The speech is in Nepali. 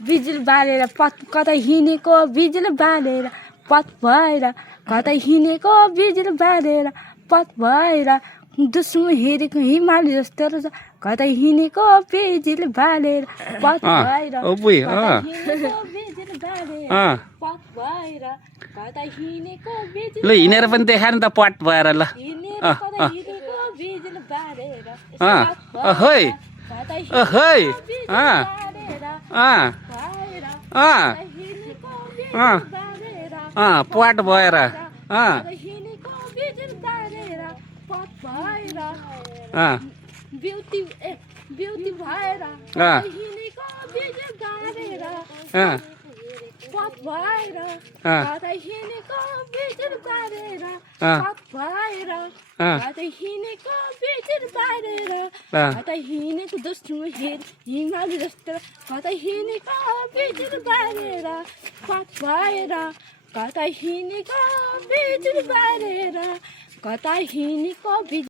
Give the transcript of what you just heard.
बिजुली बालेर पथ कतै हिँडेको बिजुली बालेर पथ भएर कतै हिँडेको बिजुली बालेर पथ भएर दुस्रो हेरेको हिमाली जस्तो रहेछ कतै हिँडेको बिजुली बालेर पथ भएर हिँडेको बिजुली बालेर पथ भएर कतै हिँडेको बिजुली ल हिँडेर पनि देखा नि त पट भएर ल हिँडेर कतै हिँडेको बिजुली बालेर ओहोइ कतै ओहोइ हिँडेको बिजुली बालेर भएर कतै हिँडेको बिजुली बालेर पट भएर कतै हिँडेको बिजुली बालेर पथ भएर ब्युटी भएर कतै हिँडेको बिजुली बालेर पथ भएर कतै हिँडेको बिजुली बालेर पथ भएर कतै हिँडेको बिजुली बालेर कतै हिँडेको दोस्रो हेर हिमाली जस्तो कतै हिँडेको बिजुली बालेर पथ भएर कतै हिँडेको बिजुली बालेर कतै हिँडेको